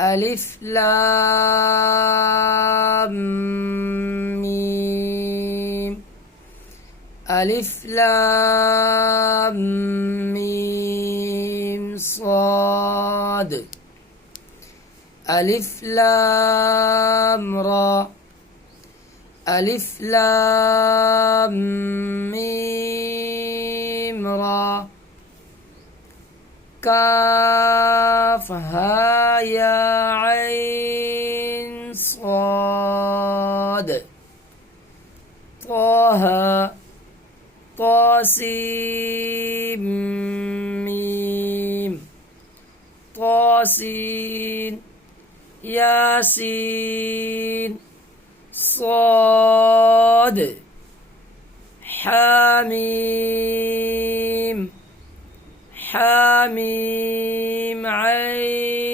ألف لام ميم ألف لام ميم صاد ألف لام را ألف لام ميم را كاف ها يا عين صاد طه طاسيم ميم طاسين ياسين صاد حاميم حاميم عين